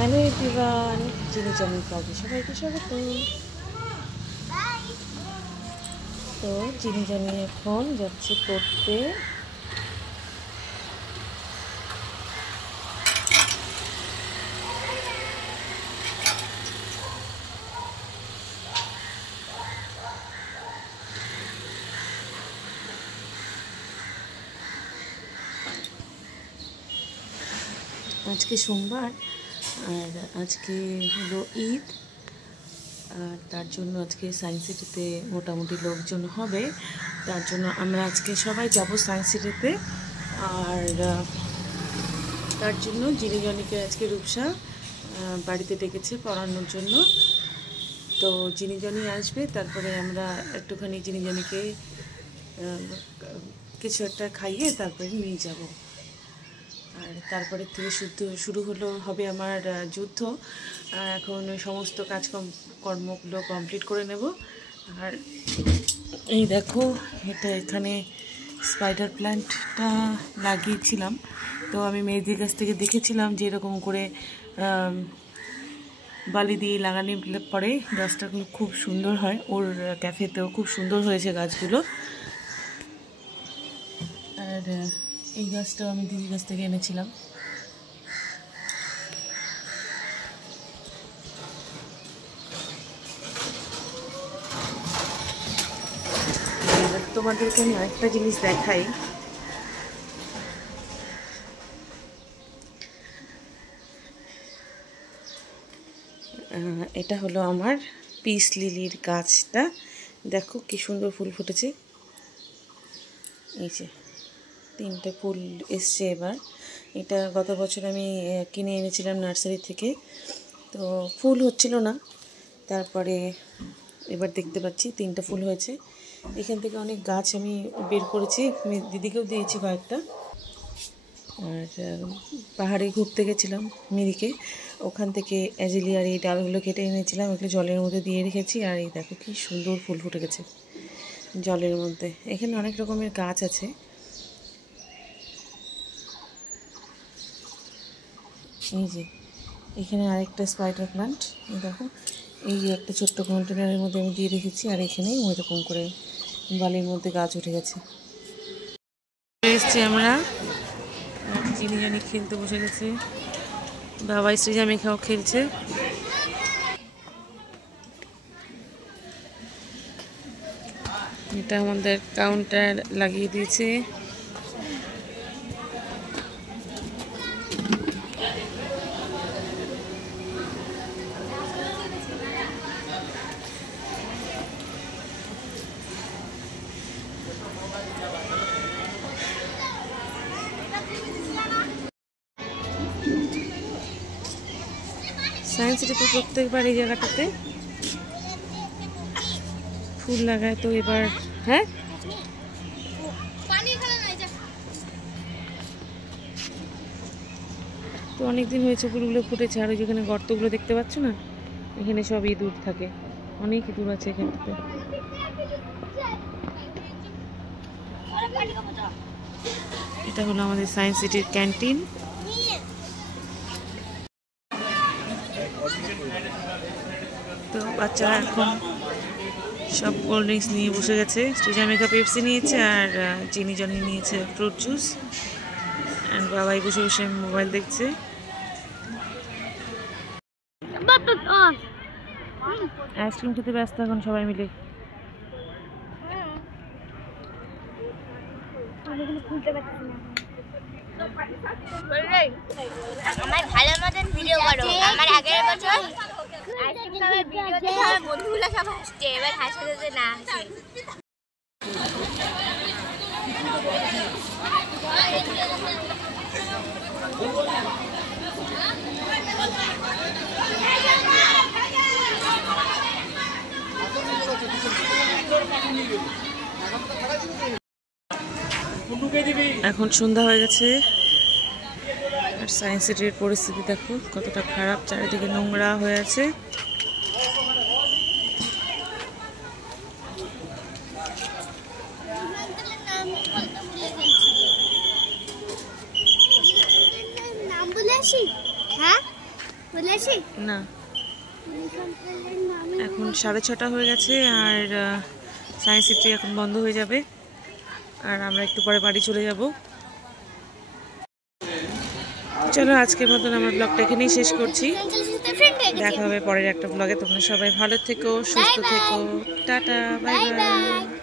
Hello everyone, চিনি channel ব্লগে সবাইকে স্বাগত। তো চিনি জানি এখন যাচ্ছে পড়তে। আজকে সোমবার আর আজকে হলো ঈদ, আর তার জন্য আজকে সায়েন্স সিটিতে মোটামুটি লোকজন হবে। তার জন্য আমরা আজকে সবাই যাব সায়েন্স সিটিতে। আর তার জন্য জিনি জনিকে আজকে রূপসা বাড়িতে ডেকেছে পড়ানোর জন্য। তো জিনি জনি আসবে, তারপরে আমরা একটুখানি জিনি জনিকে কিছু একটা খাইয়ে তারপরে নিয়ে যাব। আর তারপরে থেকে শুরু হবে আমার যুদ্ধ। এখন ওই সমস্ত কর্মগুলো কমপ্লিট করে নেব। আর এই দেখো, এটা এখানে স্পাইডার প্ল্যান্টটা লাগিয়েছিলাম। তো আমি মেয়েদের কাছ থেকে দেখেছিলাম যে এরকম করে বালি দিয়ে লাগালে পরে গাছটাগুলো খুব সুন্দর হয়। ওর ক্যাফেতেও খুব সুন্দর হয়েছে গাছগুলো। আর এই গাছটাও আমি দিদির কাছ থেকে এনেছিলাম। তোমাদেরকে আমি আরেকটা জিনিস দেখাই। এটা হলো আমার পিস লিলির গাছটা। দেখো কি সুন্দর ফুল ফুটেছে। এই যে 3টে ফুল এসছে এবার। এটা গত বছর আমি কিনে এনেছিলাম নার্সারি থেকে, তো ফুল হচ্ছিল না। তারপরে এবার দেখতে পাচ্ছি 3টা ফুল হয়েছে। এখান থেকে অনেক গাছ আমি বের করেছি, দিদিকেও দিয়েছি কয়েকটা। আর পাহাড়ে ঘুরতে গেছিলাম মিরিকে, ওখান থেকে অ্যাজিলিয়ার এই ডালগুলো কেটে এনেছিলাম, এগুলো জলের মধ্যে দিয়ে রেখেছি। আর এই দেখো কি সুন্দর ফুল ফুটে গেছে জলের মধ্যে। এখানে অনেক রকমের গাছ আছে। এই যে এখানে আরেকটা স্পাইডার প্ল্যান্ট, দেখো এই যে একটা ছোট্ট কন্টেনারের মধ্যে আমি দিয়ে রেখেছি। আর এখানে ওই রকম করে বালির মধ্যে গাছ উঠে গেছে। এসছি আমরা, চিনি জানি খেলতে বসে গেছে। বাবা সৃজা মেঘাও খেলছে। এটা আমাদের কাউন্টার লাগিয়ে দিয়েছে। সায়েন্স সিটিতে প্রত্যেকবার এই জায়গাটাতে ফুল লাগায়, তো এবার হ্যাঁ তো অনেকদিন হয়েছে ফুলগুলো ফুটেছে। আর ওই যেখানে গর্তগুলো দেখতে পাচ্ছ না, এখানে সব ইঁদুর থাকে, অনেক ইঁদুর আছে এখানটাতে। এটা হলো আমাদের সায়েন্স সিটির ক্যান্টিন। তো বাচ্চারা এখন সব কোল্ড ড্রিঙ্কস নিয়ে বসে গেছে। সৃজা মেঘা পেপসি নিয়েছে, আর চিনি জনি নিয়েছে ফ্রুট জুস। আর বাবাই বসে বসে মোবাইল দেখছে। আইসক্রিম খেতে ব্যস্ত এখন সবাই মিলে। আমার ভালো মতন ভিডিও করো। আমার আগের বছর ভিডিও দেখে আমার বন্ধুগুলো সব হাসছে, এবার হাসতে হাসতে না হাসে। এখন সন্ধ্যা হয়ে গেছে, আর সায়েন্স সিটির পরিস্থিতি দেখো কতটা খারাপ। চারিদিকে নোংরা হয়ে আছে। না, এখন 6:30 হয়ে গেছে আর সায়েন্স সিটি এখন বন্ধ হয়ে যাবে আর আমরা একটু পরে বাড়ি চলে যাব। চলো আজকের মতন আমার ব্লগটা এখানেই শেষ করছি। দেখা হবে পরের একটা ব্লগে। তোমরা সবাই ভালো থেকো, সুস্থ থেকো। Tata, bye bye.